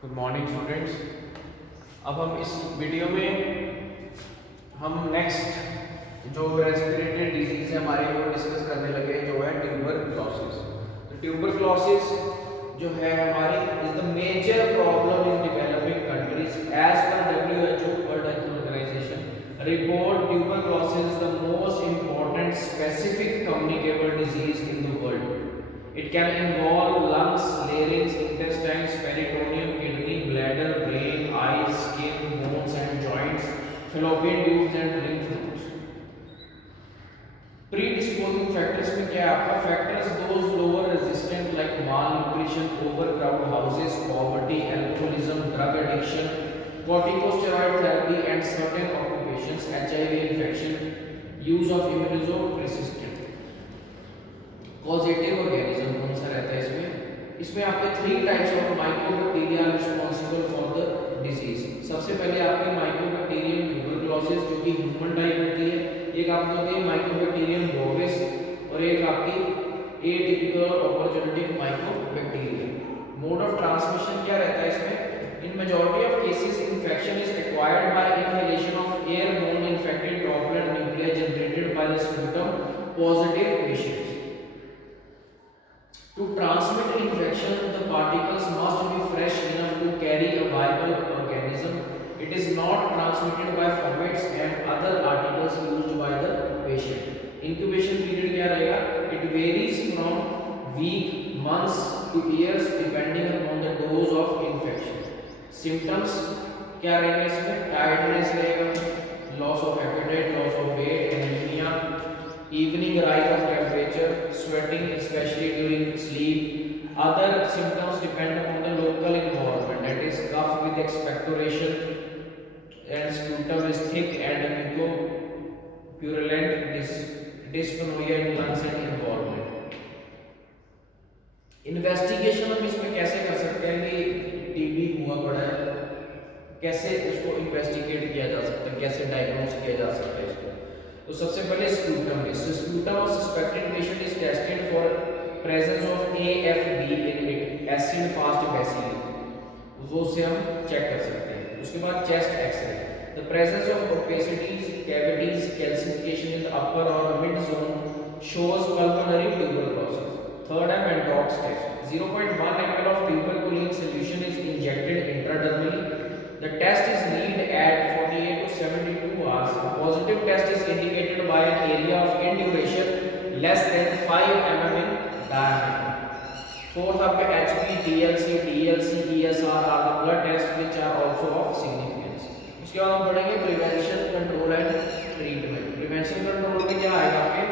Good morning students. अब हम इस वीडियो में हम नेक्स्ट जो रेस्पिरेटरी डिजीज है हमारे वो डिस्कस करने लगे जो है ट्यूबरक्लोसिस। तो ट्यूबरक्लोसिस जो है हमारी is the major problem in developing countries as per WHO world health organization report tuberculosis is the most important specific communicable disease in the world. It can involve lungs, larynx, intestines, peritoneum, kidney, bladder, brain, eyes, skin, bones and joints, fallopian tubes and lymph nodes. Predisposing factors में क्या है आपका factors those lower resistant like malnutrition, overcrowded houses, poverty, alcoholism, drug addiction, corticosteroid therapy and certain occupations, HIV infection, use of immunoresistant. Positive organism कौन सा रहता है इसमें आपके 3 types of mycobacteria responsible for the disease. सबसे पहले आपके mycobacterium tuberculosis जो कि ह्यूमन टाइप होती है, एक आपकी होती है माइक्रोबैक्टीरियम बोविस और एक आपकी एटिपिकल और opportunistic mycobacteria. Mode of transmission क्या रहता है इसमें? In majority of cases infection is acquired by inhalation of airborne infected droplet nuclei generated by the sputum positive patients. To transmit infection, the particles must be fresh enough to carry a viable organism. It is not transmitted by vomits and other articles used by the patient. Incubation period क्या रहेगा? It varies from week, months to years depending upon the dose of infection. Symptoms क्या रहेंगे इसमें? Tiredness रहेगा, loss of appetite, loss of weight, anemia, evening rise of temperature, sweating especially during sleep. Other symptoms depend upon the local environment, that is cough with expectoration and sputum is thick and mucopurulent, dyspnea in lungs and environment. Investigation हम इसमें कैसे कर सकते हैं कि TB हुआ पड़ा है, कैसे उसको इन्वेस्टिगेट किया जा सकता है, कैसे डायग्नोस किया जा सकता है इसको. तो सबसे पहले स्पूटम में sputum of suspected patient is tested for presence of AFB in it, acid fast bacilli, वो से हम चेक कर सकते हैं. उसके बाद chest X ray, the presence of opacities, cavities, calcification in the upper और mid zone shows pulmonary tuberculosis. Third है Mantoux test, 0.1 ml of tuberculin solution is injected intradermally. The test is read at 48 to 72 hours. A positive test is indicated by an area of induration less than 5 mm in diameter. Fourth आपका HP, TLC, DLC, ESR are the blood tests which are also of significance. उसके बाद हम पढ़ेंगे prevention, control and treatment. Prevention control में क्या आएगा आपके?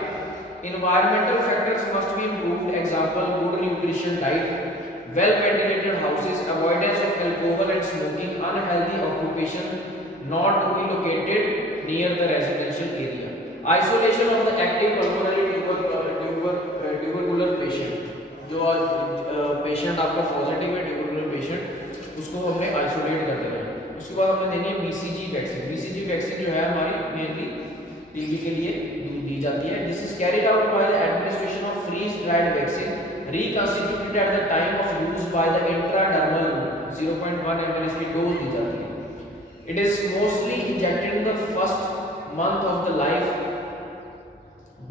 Environmental factors must be improved. Example, good nutrition diet, well ventilated houses, avoidance of alcohol and smoking, unhealthy occupation, not to be located near the residential area. Isolation of the active pulmonary tubercular patient, जो patient आपका positive है tubercular patient, उसको हमने isolate कर देना है. उसके बाद हमने देनी है BCG वैक्सीन. BCG वैक्सीन जो है हमारी मेनली टीबी के लिए दी जाती है. This is carried out by the administration of freeze dried vaccine reconstituted at the time of use by the intradermal route. 0.1 ml इसकी डोज दी जाती है. It is mostly injected in the first month of the life,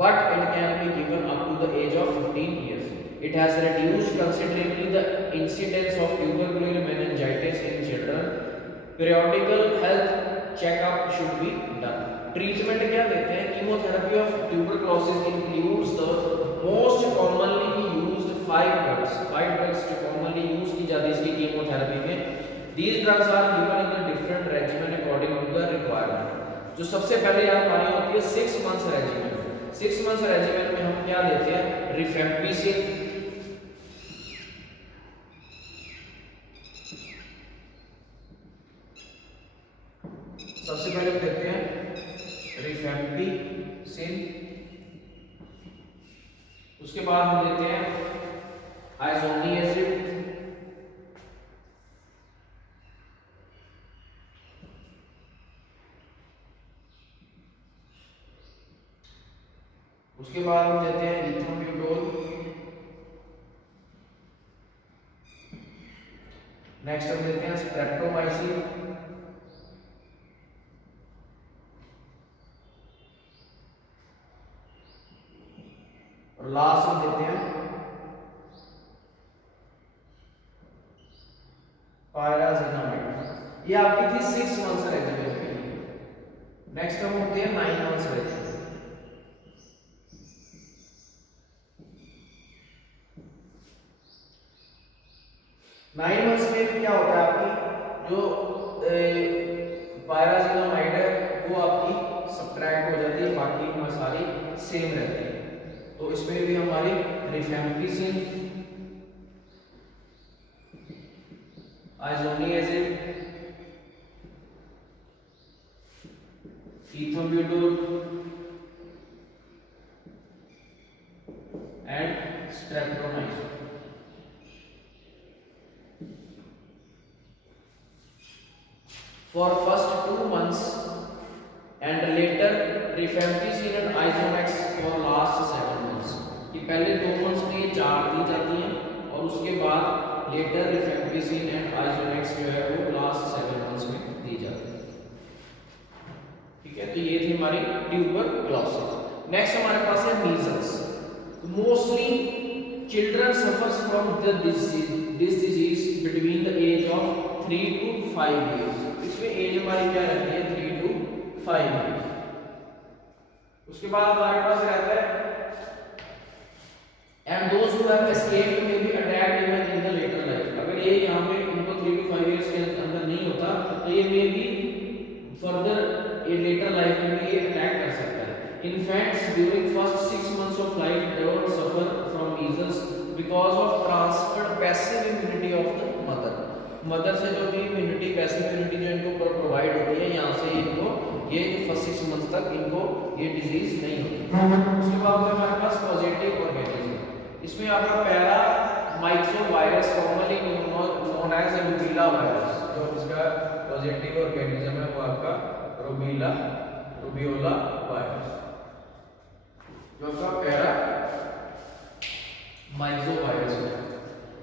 but it can be given up to the age of 15 years. It has reduced considerably the incidence of tubercular meningitis in children. Periodical health checkup should be done. Treatment क्या देते हैं? Chemotherapy of tuberculosis includes the most commonly used 5 drugs. 5 drugs जो commonly use की जाती है इसकी chemotherapy में. These drugs are given in the different regimen according to the requirement. जो सबसे पहले हमारी होती है 6 months regimen. 6 months regimen में हम क्या देते हैं? रिफेम्पिसिन, सबसे पहले हम देते हैं रिफेम्पिसिन. उसके बाद हम देते हैं आइसोनियासिड, उसके बाद हम देते हैं इथोम्यूटोल, नेक्स्ट हम देते हैं स्ट्रेप्टोमाइसिन, और लास्ट हम देते हैं पायराजिनामाइड। ये आपकी थी 6 मंथ्स रेजिमेंट के लिए। नेक्स्ट हम होते हैं 9 मंथ्स रेजिमेंट। 9 मंथ्स में क्या होता है आपकी जो पायराजिनामाइड है वो आपकी सब्ट्रैक्ट हो जाती है, बाकी सारी सेम रहती है। तो इसमें भी हमारी rifampicin, isoniazid, ethambutol and streptomycin. For first 2 months and later rifampicin and Isomax for last 7 months। ये पहले 2 मंथ्स में ये 4 दी जाती हैं और उसके बाद लेटर रिफैम्पिसिन एंड आइसोमैक्स जो है वो लास्ट 7 मंथ्स में दी जाती है। ठीक है, तो ये थी हमारी ट्यूबरक्लोसिस। नेक्स्ट हमारे पास है measles. Mostly children suffers from this disease between the age of 3 to 5 years। इसमें एज हमारी क्या रहती है 3 to 5 years। उसके बाद हमारे पास रहता है and those who have escaped may be attacked even in the later life. अगर ये यहाँ पे उनको 3 to 5 years के अंदर नहीं होता तो ये मे बी फर्दर ये लेटर लाइफ में भी ये अटैक कर सकता है। Infants during first 6 months of life don't suffer from measles because of transferred passive immunity of the mother से जो भी इम्यूनिटी पैसिव इम्यूनिटी जो इनको प्रोवाइड होती है यहाँ से इनको ये जो फर्स्ट 6 मंथ्स तक इनको ये डिजीज नहीं होती। उसके बाद हमारे पास पॉजिटिव ऑर्गेनिज्म। इसमें आपका पहला microvirus commonly known as rubella virus, जो इसका पॉजिटिव ऑर्गेनिज्म है वो आपका रूबेला वायरस, जो आपका पहला माइक्रोवायरस है,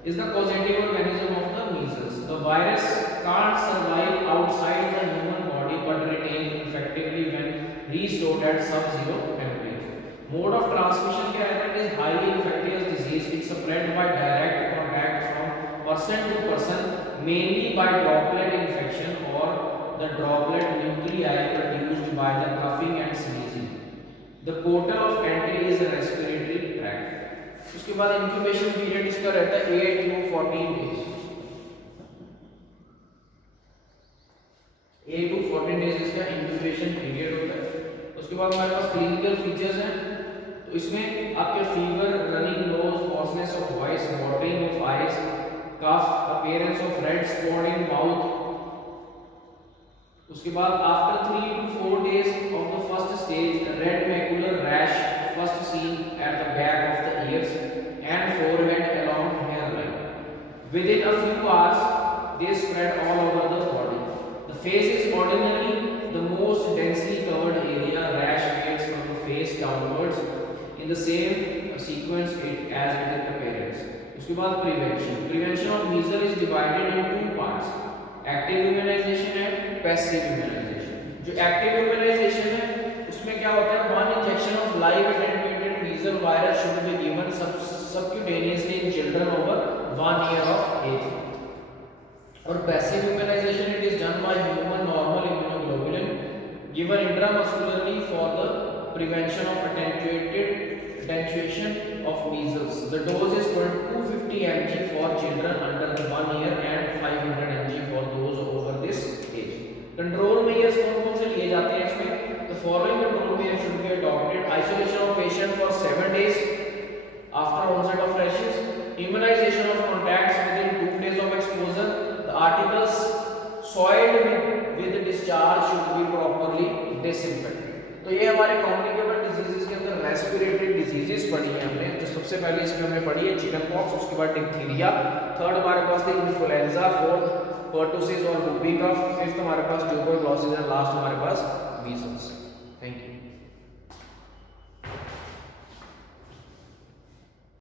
is the causative organism of the measles. The virus can't survive outside the human body but retains infectively when restored at sub-zero temperature. Mode of transmission क्या रहता है? It is highly infectious disease. It's spread by direct contact from person to person, mainly by droplet infection or the droplet nuclei produced by the coughing and sneezing. The portal of entry is the respiratory tract. उसके बाद incubation period इसका रहता है 8 to 14 days. 8 to 14 days इसका incubation period होता है। उसके बाद हमारे पास क्लिनिकल फीचर्स हैं, तो इसमें आपके fever, running nose, hoarseness of voice, watering of eyes, cough, appearance of red spot in mouth. उसके बाद after 3 to 4 days of the first stage, red macular rash first seen at the back of the ears and forehead along hairline. Within a few hours, they spread all over the body. The face is ordinarily the most densely covered area. Rash fades from the face downwards in the same sequence as with appearance. उसके बाद prevention. Prevention of measles is divided in 2 parts: active immunization and passive immunization. जो active immunization है उसमें क्या होता है, 1 injection of live attenuated measles virus should be given subcutaneously in children over 1 year of age. और passive immunization it is done by human normal immunoglobulin given intramuscularly for the prevention of attenuation of measles. The dose is 250 mg for children under 1 year and 500 mg for those over this age. Control measures कौन-कौन से लिए जाते हैं इसमें? The following control measures should be adopted: isolation of patient for 7 days after onset of rashes, immunization of contacts within 2 days of exposure, the articles soiled with discharge should be properly disinfected. तो ये हमारे communicable diseases के अंदर respiratory diseases पढ़ी है हमने। तो सबसे पहले इसमें हमने पढ़ी है चिकन पॉक्स, उसके बाद डिप्थीरिया, थर्ड हमारे पास थी इन्फ्लुएंजा, फोर्थ पर्टुसिस और whooping cough, फिफ्थ हमारे पास ट्यूबरक्लोसिस है, लास्ट हमारे पास मीजल्स। Thank you.